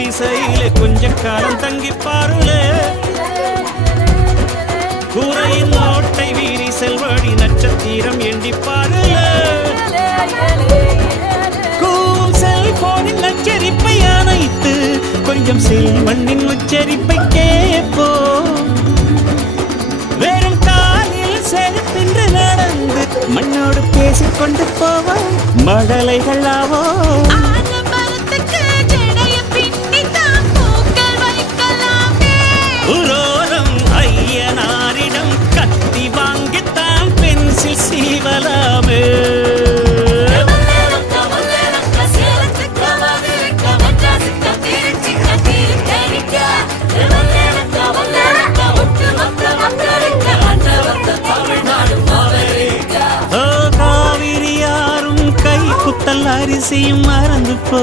குடிசையில கொஞ்ச காலம் தங்கி பாருல கூரையின் ஓட்டை வீரி செல்வடி நட்சத்திரம் எண்டி பாருல கூவும் செல்போனின் நச்சரிப்பை அணைத்து கொஞ்சம் செல்வண்ணின் உச்சரிப்பை கேட்போ வெறும் காலில் செருப்பின்று நடந்து மண்ணோடு பேசிக்கொண்டு போவோம் மழலைகளாவோ உரோரம் ஐயனாரிடம் கத்தி வாங்கித்தான் பென்சில் சீவலாமே காவிரி யாரும் கை குத்தல் அரிசியும் மறந்து போ